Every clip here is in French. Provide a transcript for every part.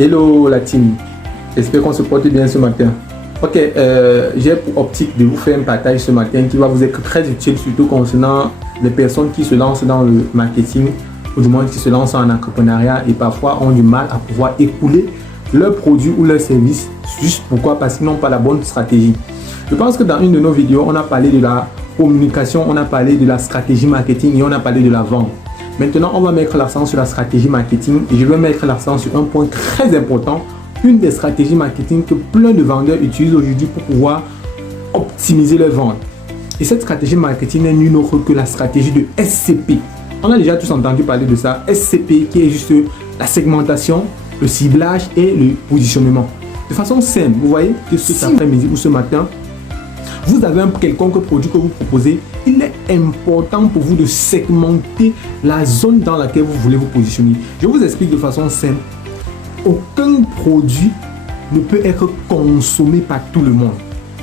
Hello la team, j'espère qu'on se porte bien ce matin. Ok, j'ai pour optique de vous faire un partage ce matin qui va vous être très utile, surtout concernant les personnes qui se lancent dans le marketing ou du moins qui se lancent en entrepreneuriat et parfois ont du mal à pouvoir écouler leurs produits ou leurs services. Juste pourquoi? Parce qu'ils n'ont pas la bonne stratégie. Je pense que dans une de nos vidéos, on a parlé de la communication, on a parlé de la stratégie marketing et on a parlé de la vente. Maintenant, on va mettre l'accent sur la stratégie marketing et je vais mettre l'accent sur un point très important, une des stratégies marketing que plein de vendeurs utilisent aujourd'hui pour pouvoir optimiser leurs ventes. Et cette stratégie marketing n'est nulle autre que la stratégie de SCP. On a déjà tous entendu parler de ça, SCP qui est juste la segmentation, le ciblage et le positionnement. De façon simple, vous voyez que cet après-midi ou ce matin, vous avez un quelconque produit que vous proposez, il est important pour vous de segmenter la zone dans laquelle vous voulez vous positionner. Je vous explique de façon simple. Aucun produit ne peut être consommé par tout le monde.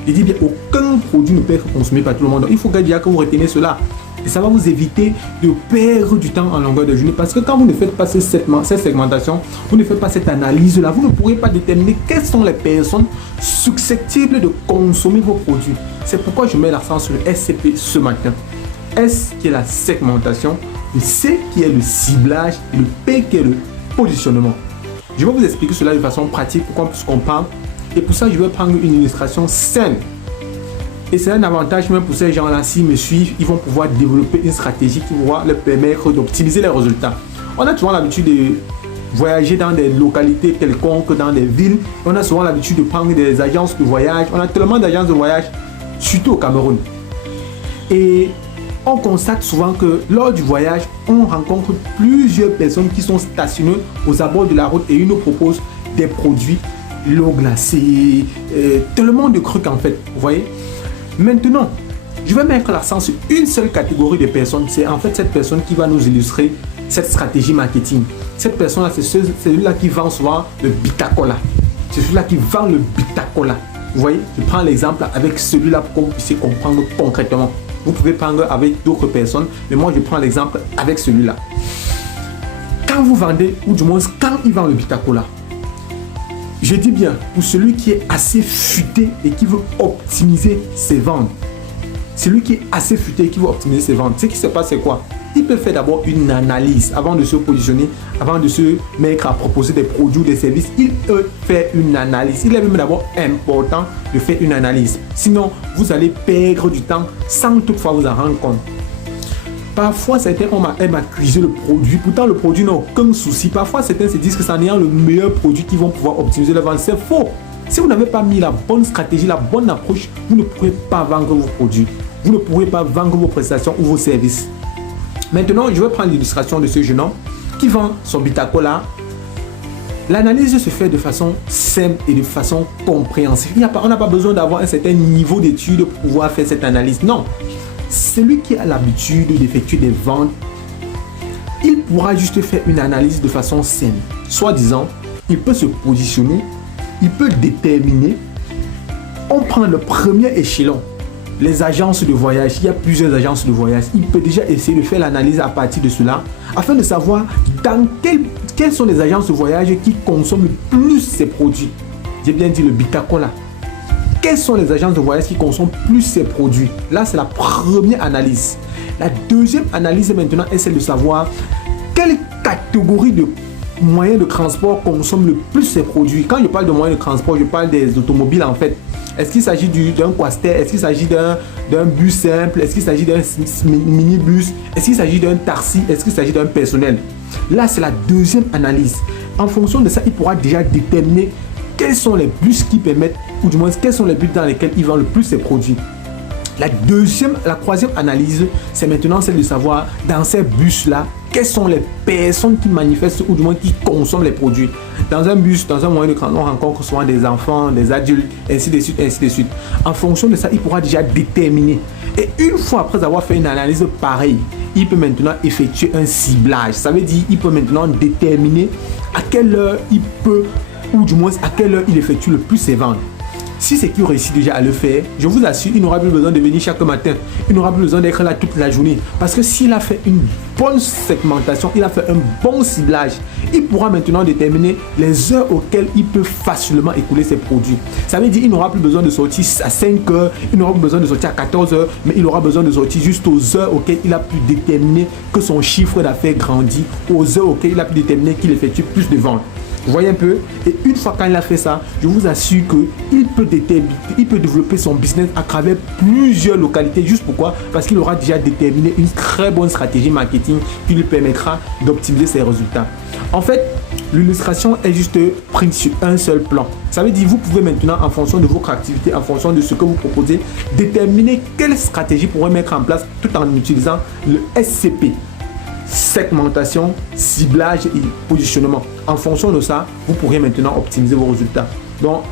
Je dis bien, aucun produit ne peut être consommé par tout le monde. Donc, il faut déjà que vous retenez cela. Et ça va vous éviter de perdre du temps en longueur de journée. Parce que quand vous ne faites pas cette segmentation, vous ne faites pas cette analyse-là, vous ne pourrez pas déterminer quelles sont les personnes susceptibles de consommer vos produits. C'est pourquoi je mets l'accent sur le SCP ce matin. S qui est la segmentation, le C qui est le ciblage et le P qui est le positionnement. Je vais vous expliquer cela de façon pratique pour qu'on puisse comprendre. Et pour ça, je vais prendre une illustration simple. Et c'est un avantage même pour ces gens-là, s'ils me suivent, ils vont pouvoir développer une stratégie qui va leur permettre d'optimiser les résultats. On a souvent l'habitude de voyager dans des localités quelconques, dans des villes. On a souvent l'habitude de prendre des agences de voyage. On a tellement d'agences de voyage, surtout au Cameroun. Et on constate souvent que lors du voyage, on rencontre plusieurs personnes qui sont stationnées aux abords de la route et ils nous proposent des produits, l'eau glacée, tellement de trucs en fait, vous voyez. Maintenant, je vais mettre l'accent sur une seule catégorie de personnes. C'est en fait cette personne qui va nous illustrer cette stratégie marketing. Cette personne-là, c'est celui-là qui vend souvent le Bitacola. C'est celui-là qui vend le Bitacola. Vous voyez, je prends l'exemple avec celui-là pour que vous puissiez comprendre concrètement. Vous pouvez prendre avec d'autres personnes, mais moi je prends l'exemple avec celui-là. Quand vous vendez, ou du moins quand il vend le Bitacola, je dis bien, pour celui qui est assez futé et qui veut optimiser ses ventes, celui qui est assez futé et qui veut optimiser ses ventes, ce qui se passe c'est quoi? Il peut faire d'abord une analyse avant de se positionner, avant de se mettre à proposer des produits ou des services. Il peut faire une analyse. Il est même d'abord important de faire une analyse. Sinon, vous allez perdre du temps sans toutefois vous en rendre compte. Parfois, certains aiment accuser le produit. Pourtant, le produit n'a aucun souci. Parfois, certains se disent que c'est en ayant le meilleur produit qu'ils vont pouvoir optimiser la vente. C'est faux. Si vous n'avez pas mis la bonne stratégie, la bonne approche, vous ne pourrez pas vendre vos produits. Vous ne pourrez pas vendre vos prestations ou vos services. Maintenant, je vais prendre l'illustration de ce jeune homme qui vend son Bitacola. L'analyse se fait de façon simple et de façon compréhensible. On n'a pas besoin d'avoir un certain niveau d'étude pour pouvoir faire cette analyse. Non. Celui qui a l'habitude d'effectuer des ventes, il pourra juste faire une analyse de façon simple. Soit disant, il peut se positionner, il peut déterminer. On prend le premier échelon. Les agences de voyage, il y a plusieurs agences de voyage. Il peut déjà essayer de faire l'analyse à partir de cela afin de savoir dans quelles sont les agences de voyage qui consomment le plus ces produits. J'ai bien dit le Bitacola. Quelles sont les agences de voyage qui consomment plus ces produits? Là, c'est la première analyse. La deuxième analyse maintenant est celle de savoir quelle catégorie de moyens de transport consomment le plus ces produits. Quand je parle de moyens de transport, je parle des automobiles en fait. Est-ce qu'il s'agit d'un quaster? Est-ce qu'il s'agit d'un bus simple? Est-ce qu'il s'agit d'un minibus? Est-ce qu'il s'agit d'un taxi? Est-ce qu'il s'agit d'un personnel? Là, c'est la deuxième analyse. En fonction de ça, il pourra déjà déterminer quels sont les bus qui permettent, ou du moins quels sont les bus dans lesquels il vend le plus ses produits. La troisième analyse, c'est maintenant celle de savoir dans ces bus-là, quelles sont les personnes qui manifestent ou du moins qui consomment les produits. Dans un bus, dans un moyen de transport, on rencontre souvent des enfants, des adultes, ainsi de suite, ainsi de suite. En fonction de ça, il pourra déjà déterminer. Et une fois après avoir fait une analyse pareille, il peut maintenant effectuer un ciblage. Ça veut dire qu'il peut maintenant déterminer à quelle heure il peut, ou du moins à quelle heure il effectue le plus ses ventes. Si c'est qu'il réussit déjà à le faire, je vous assure, il n'aura plus besoin de venir chaque matin. Il n'aura plus besoin d'être là toute la journée. Parce que s'il a fait une bonne segmentation, il a fait un bon ciblage, il pourra maintenant déterminer les heures auxquelles il peut facilement écouler ses produits. Ça veut dire qu'il n'aura plus besoin de sortir à 5 heures, il n'aura plus besoin de sortir à 14 heures, mais il aura besoin de sortir juste aux heures auxquelles il a pu déterminer que son chiffre d'affaires grandit, aux heures auxquelles il a pu déterminer qu'il effectue plus de ventes. Vous voyez un peu? Et une fois quand il a fait ça, je vous assure qu'il peut développer son business à travers plusieurs localités. Juste pourquoi? Parce qu'il aura déjà déterminé une très bonne stratégie marketing qui lui permettra d'optimiser ses résultats. En fait, l'illustration est juste prise sur un seul plan. Ça veut dire que vous pouvez maintenant, en fonction de votre activité, en fonction de ce que vous proposez, déterminer quelle stratégie pourrait mettre en place tout en utilisant le SCP. Segmentation, ciblage et positionnement. En fonction de ça, vous pourrez maintenant optimiser vos résultats. Donc,